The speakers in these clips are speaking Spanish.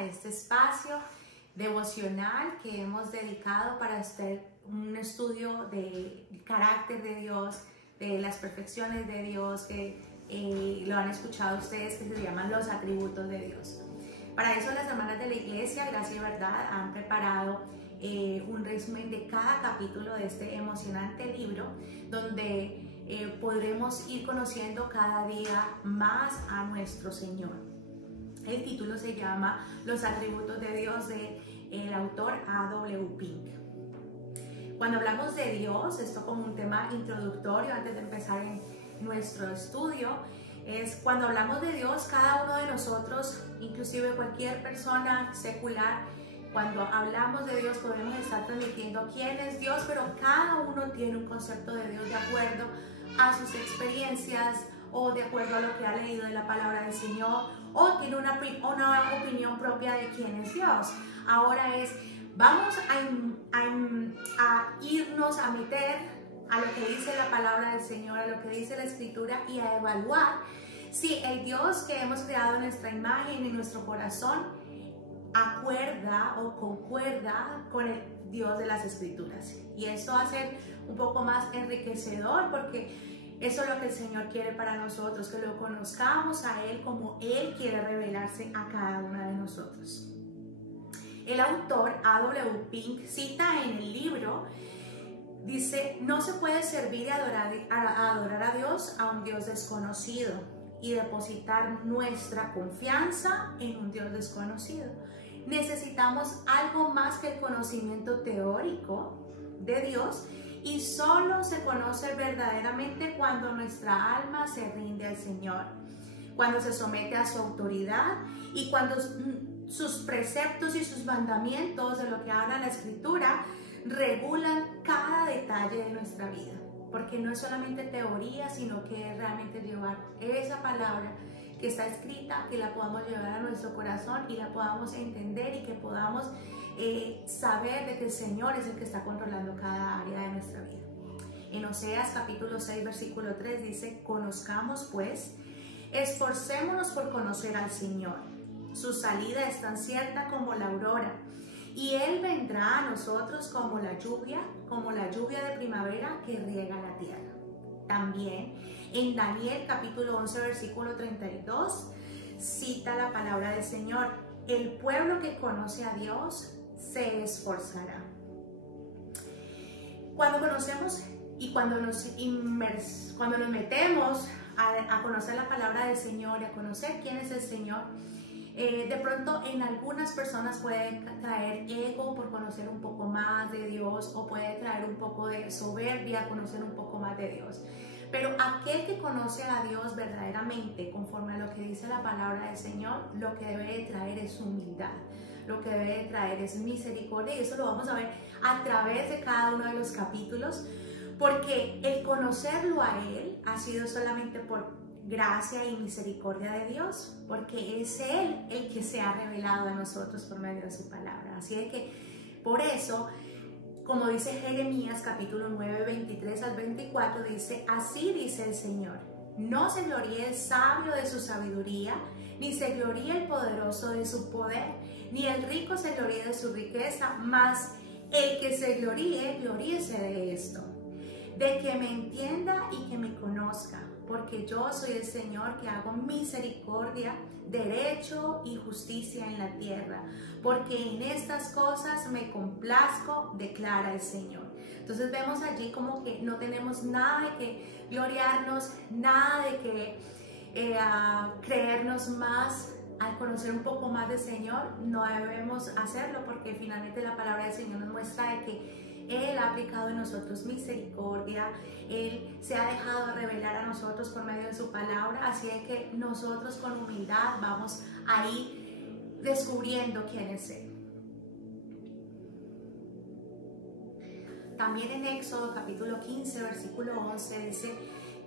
a este espacio devocional que hemos dedicado para hacer un estudio del carácter de Dios, de las perfecciones de Dios, que lo han escuchado ustedes, que se llaman los atributos de Dios. Para eso las hermanas de la iglesia, Gracia y Verdad, han preparado un resumen de cada capítulo de este emocionante libro, donde podremos ir conociendo cada día más a nuestro Señor. El título se llama Los atributos de Dios, del autor A.W. Pink. Cuando hablamos de Dios, esto como un tema introductorio antes de empezar en nuestro estudio, es cuando hablamos de Dios, cada uno de nosotros, inclusive cualquier persona secular, cuando hablamos de Dios podemos estar transmitiendo quién es Dios, pero cada uno tiene un concepto de Dios de acuerdo a sus experiencias o de acuerdo a lo que ha leído de la palabra del Señor, o tiene una opinión propia de quién es Dios. Ahora vamos a irnos a meter a lo que dice la palabra del Señor, a lo que dice la Escritura, y a evaluar si el Dios que hemos creado en nuestra imagen, en nuestro corazón, acuerda o concuerda con el Dios de las Escrituras. Y esto va a ser un poco más enriquecedor, porque eso es lo que el Señor quiere para nosotros, que lo conozcamos a Él como Él quiere revelarse a cada una de nosotros. El autor A.W. Pink cita en el libro, dice: no se puede servir y adorar a Dios, a un Dios desconocido, y depositar nuestra confianza en un Dios desconocido. Necesitamos algo más que el conocimiento teórico de Dios, y solo se conoce verdaderamente cuando nuestra alma se rinde al Señor, cuando se somete a su autoridad y cuando sus preceptos y sus mandamientos, de lo que habla la Escritura, regulan cada detalle de nuestra vida. Porque no es solamente teoría, sino que es realmente llevar esa palabra que está escrita, que la podamos llevar a nuestro corazón y la podamos entender, y que podamos saber de que el Señor es el que está controlando cada área de nuestra vida. En Oseas capítulo 6 versículo 3 dice: conozcamos pues, esforcémonos por conocer al Señor. Su salida es tan cierta como la aurora, y Él vendrá a nosotros como la lluvia de primavera que riega la tierra. También en Daniel capítulo 11 versículo 32 cita la palabra del Señor: el pueblo que conoce a Dios se esforzará. Cuando conocemos y cuando nos metemos a conocer la palabra del Señor y a conocer quién es el Señor, de pronto en algunas personas puede traer ego por conocer un poco más de Dios, o puede traer un poco de soberbia conocer un poco más de Dios. Pero aquel que conoce a Dios verdaderamente, conforme a lo que dice la palabra del Señor, lo que debe de traer es humildad, lo que debe de traer es misericordia, y eso lo vamos a ver a través de cada uno de los capítulos, porque el conocerlo a Él ha sido solamente por gracia y misericordia de Dios, porque es Él el que se ha revelado a nosotros por medio de su palabra. Así es que por eso, como dice Jeremías capítulo 9 23 al 24, dice: así dice el Señor, no se gloríe el sabio de su sabiduría, ni se gloríe el poderoso de su poder, ni el rico se gloríe de su riqueza, mas el que se gloríe, gloríese de esto, de que me entienda y que me conozca, porque yo soy el Señor que hago misericordia, derecho y justicia en la tierra, porque en estas cosas me complazco, declara el Señor. Entonces vemos allí como que no tenemos nada de que gloriarnos, nada de que creernos más. Al conocer un poco más del Señor, no debemos hacerlo, porque finalmente la palabra del Señor nos muestra de que Él ha aplicado en nosotros misericordia, Él se ha dejado revelar a nosotros por medio de su palabra, así es que nosotros con humildad vamos a ir descubriendo quién es Él. También en Éxodo capítulo 15 versículo 11 dice: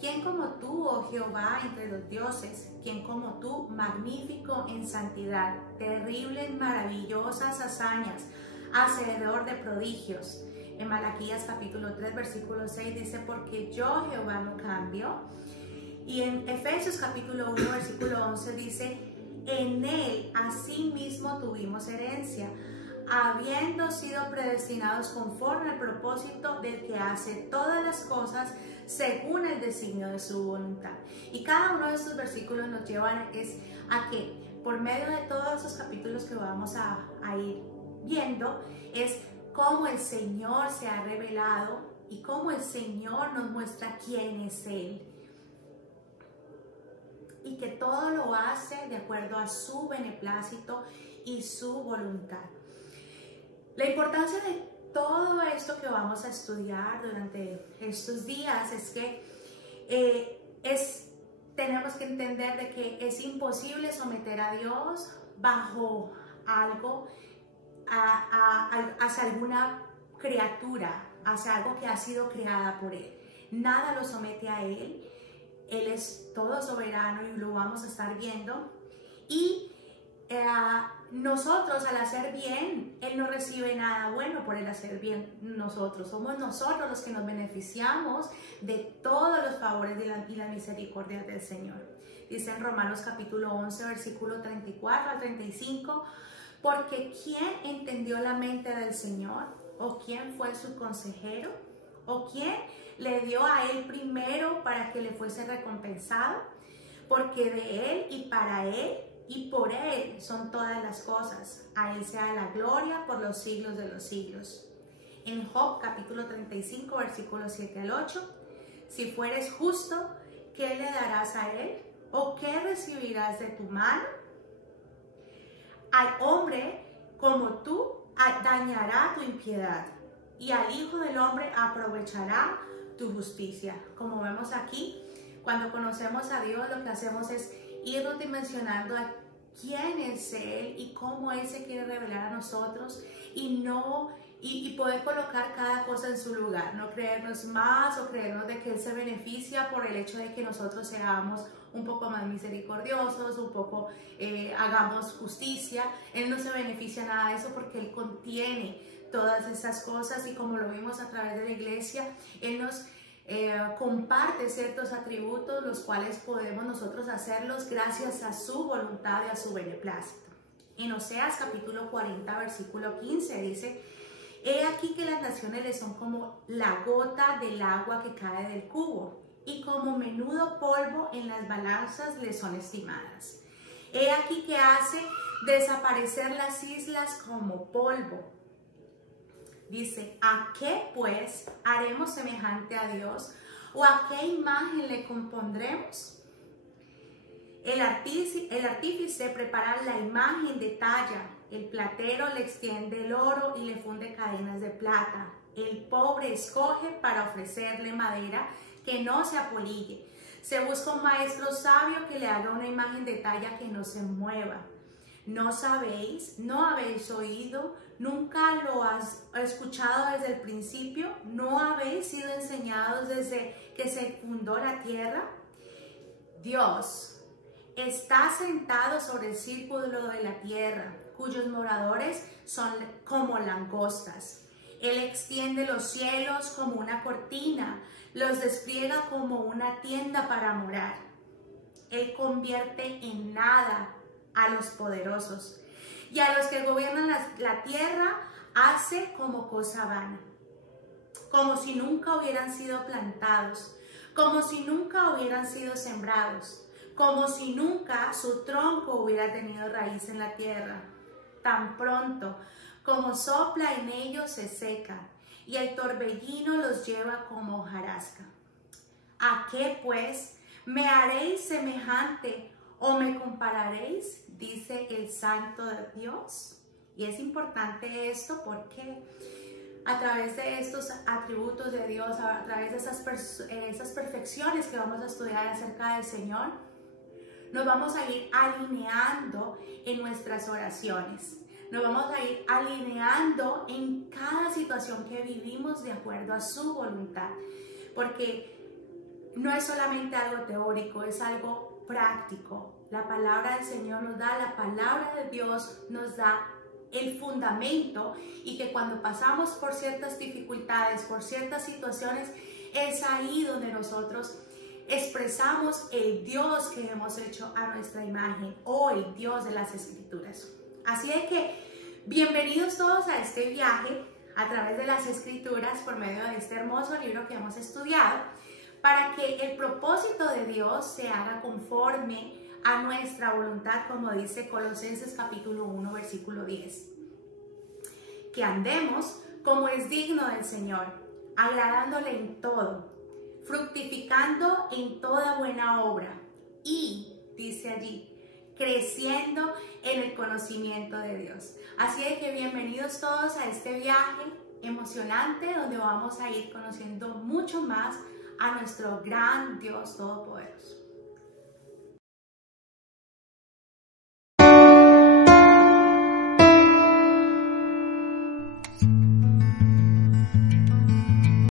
¿quién como tú, oh Jehová, entre los dioses? ¿Quién como tú, magnífico en santidad, terrible en maravillosas hazañas, hacedor de prodigios? En Malaquías capítulo 3 versículo 6 dice: porque yo, Jehová, no cambio. Y en Efesios capítulo 1 versículo 11 dice: en Él asimismo tuvimos herencia, habiendo sido predestinados conforme al propósito del que hace todas las cosas según el designio de su voluntad. Y cada uno de estos versículos nos llevan a que por medio de todos esos capítulos que vamos a ir viendo, es cómo el Señor se ha revelado y cómo el Señor nos muestra quién es Él. Y que todo lo hace de acuerdo a su beneplácito y su voluntad. La importancia de todo esto que vamos a estudiar durante estos días es que tenemos que entender de que es imposible someter a Dios bajo algo, hacia alguna criatura, hacia algo que ha sido creada por Él. Nada lo somete a Él. Él es todo soberano y lo vamos a estar viendo. Y nosotros al hacer bien, Él no recibe nada bueno por el hacer bien nosotros. Somos nosotros los que nos beneficiamos de todos los favores y la misericordia del Señor. Dice en Romanos capítulo 11, versículo 34 al 35, porque ¿quién entendió la mente del Señor? ¿O quién fue su consejero? ¿O quién le dio a Él primero para que le fuese recompensado? Porque de Él y para Él y por Él son todas las cosas. A Él sea la gloria por los siglos de los siglos. En Job capítulo 35, versículos 7 al 8, si fueres justo, ¿qué le darás a Él? ¿O qué recibirás de tu mano? Al hombre como tú dañará tu impiedad, y al Hijo del Hombre aprovechará tu justicia. Como vemos aquí, cuando conocemos a Dios, lo que hacemos es irnos dimensionando a quién es Él y cómo Él se quiere revelar a nosotros, y poder colocar cada cosa en su lugar, no creernos más o creernos de que Él se beneficia por el hecho de que nosotros seamos un poco más misericordiosos, un poco hagamos justicia. Él no se beneficia nada de eso porque Él contiene todas esas cosas, y como lo vimos a través de la iglesia, Él nos comparte ciertos atributos los cuales podemos nosotros hacerlos gracias a su voluntad y a su beneplácito. En Oseas capítulo 40 versículo 15 dice: he aquí que las naciones le son como la gota del agua que cae del cubo, y como menudo polvo en las balanzas le son estimadas. He aquí que hace desaparecer las islas como polvo. Dice: ¿a qué pues haremos semejante a Dios? ¿O a qué imagen le compondremos? El artífice prepara la imagen de talla, el platero le extiende el oro y le funde cadenas de plata. El pobre escoge para ofrecerle madera que no se apolille. Se busca un maestro sabio que le haga una imagen de talla que no se mueva. ¿No sabéis? ¿No habéis oído? ¿Nunca lo has escuchado desde el principio? ¿No habéis sido enseñados desde que se fundó la tierra? Dios está sentado sobre el círculo de la tierra, cuyos moradores son como langostas. Él extiende los cielos como una cortina, los despliega como una tienda para morar. Él convierte en nada a los poderosos, y a los que gobiernan la tierra hace como cosa vana, como si nunca hubieran sido plantados, como si nunca hubieran sido sembrados, como si nunca su tronco hubiera tenido raíz en la tierra. Tan pronto como sopla en ellos se seca, y el torbellino los lleva como hojarasca. ¿A qué pues me haréis semejante o me compararéis? Dice el Santo de Dios. Y es importante esto porque a través de estos atributos de Dios, a través de esas perfecciones que vamos a estudiar acerca del Señor, nos vamos a ir alineando en nuestras oraciones. Nos vamos a ir alineando en cada situación que vivimos de acuerdo a su voluntad. Porque no es solamente algo teórico, es algo práctico. La palabra del Señor nos da, la palabra de Dios nos da el fundamento, y que cuando pasamos por ciertas dificultades, por ciertas situaciones, es ahí donde nosotros expresamos el Dios que hemos hecho a nuestra imagen o el Dios de las Escrituras. Así de que bienvenidos todos a este viaje a través de las Escrituras por medio de este hermoso libro que hemos estudiado, para que el propósito de Dios se haga conforme a nuestra voluntad, como dice Colosenses capítulo 1, versículo 10. Que andemos como es digno del Señor, agradándole en todo, fructificando en toda buena obra y, dice allí, creciendo en el conocimiento de Dios. Así de que bienvenidos todos a este viaje emocionante donde vamos a ir conociendo mucho más a nuestro gran Dios Todopoderoso.